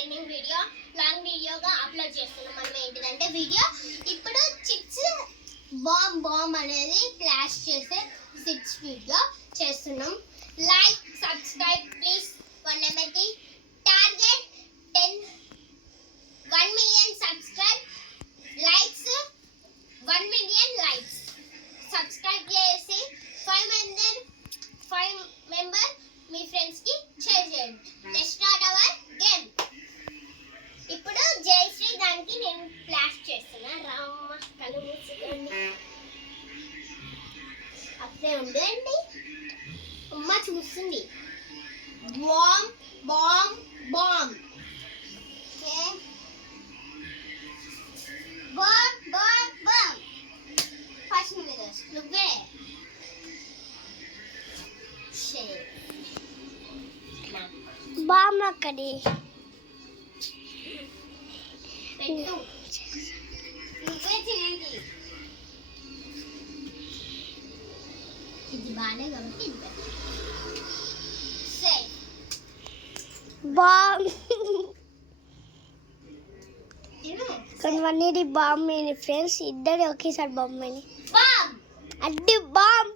Trending video long వీడియోగా upload చేస్తున్నాం. మనం ఏంటిదంటే వీడియో ఇప్పుడు చిప్స్ బాంబ్ అనేది ఫ్లాష్ చేసే సిక్స్ వీడియో చేస్తున్నాం. Like subscribe please. 1 నెంబర్కి target 1 million subscribe likes 1 million likes. Subscribe చేసి 5 మెంబర్ మీ ఫ్రెండ్స్ కి షేర్ చేయండి. Let's start our game. ఇప్పుడు జయశ్రీ దానికి నేను ఫ్లాష్ చేస్తున్నా. రామ్మ కళ్ళు మూసుకోండి. అప్పుడే ఉండండి, అమ్మ చూస్తుంది. Bomb bomb bomb bomb bomb bomb. First నువ్వే బాంబ్ అక్కడి పెట్టు. నువ్వే తినండి. ఇది బాగానే కాబట్టి ఇది పెట్టు. బాంబ్ తిను. కొంతమంది బాంబ్ అయిన ఫ్రెండ్స్ ఇద్దరు ఒకేసారి బాంబ్ అయినాయి. బాంబ్ అడ్డి బాంబ్.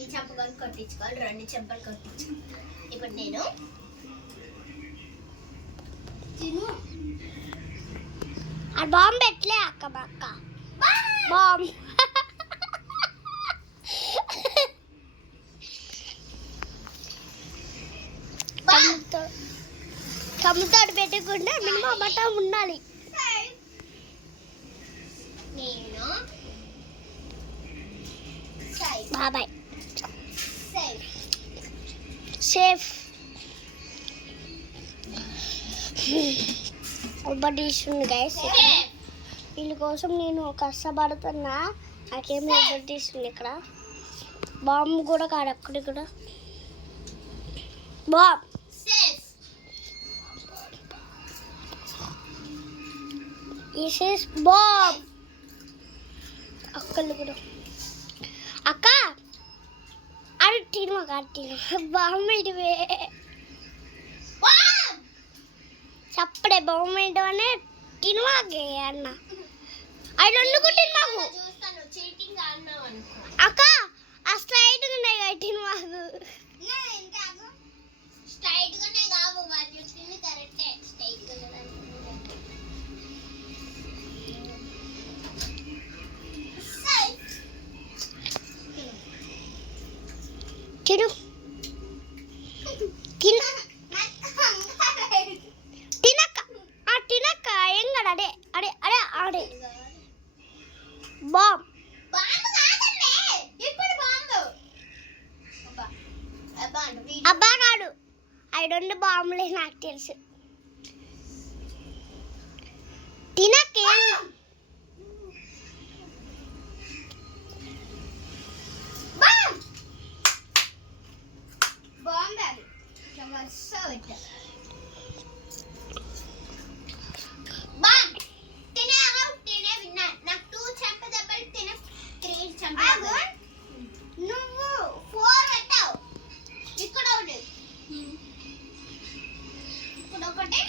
ఈ చెంపలు కొట్టించుకోవాలి, 2 చెంపలు కొట్టించుకోవాలి. ఇప్పుడు నేను తిను. ఆ బాంబ్ ఎట్లే అక్క బాంబ్. కమ్ముతాడు పెట్టకుండా మినిమం బట్ట ఉండాలి. నేను బాబాయ్ సేఫ్ ఒకటి ఇస్తుంది గైస్. వీళ్ళ కోసం నేను కష్టపడుతున్నా. నాకేం ఒకటి ఇస్తుంది ఇక్కడ. బాంబు కూడా కాదు అక్కడి కూడా బాంబ్. This bomb. అక్కలు కూడా అక్క అది తిను బాంబు ఇటువే చప్పుడే బాంబు ఏంటనే తినవాగే అన్న. అవి 2 కొట్టింది మాకు. అక్క ఆ స్ట్రైట్ ఉన్నాయి కదా తినవాకు. స్ట్రైట్ గానే కావు, వాళ్ళు చెప్పింది కరెక్టే. స్ట్రైట్ గా తిను తినక్క తినక్క ఏం కాదు. అడే అడే అడే ఆడే బాంబ్. అబ్బా కాడు అవి 2 బాంబులే నాకు తెలుసు. తినక్కే నువ్వు 4 పెట్టావు. ఇక్కడ ఒకటి, ఇక్కడ ఒకటి.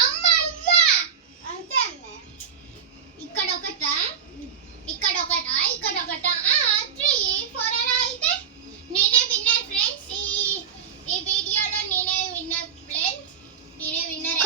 అమ్మ అంతే. ఇక్కడ ఒకట, ఇక్కడ ఒకట, ఇక్కడ ఒకట. 3 4 అలా అయితే నేనే విన్నర్ ఫ్రెండ్స్. ఈ వీడియోలో నేనే విన్నర్ ఫ్రెండ్స్. నేనే విన్నర్.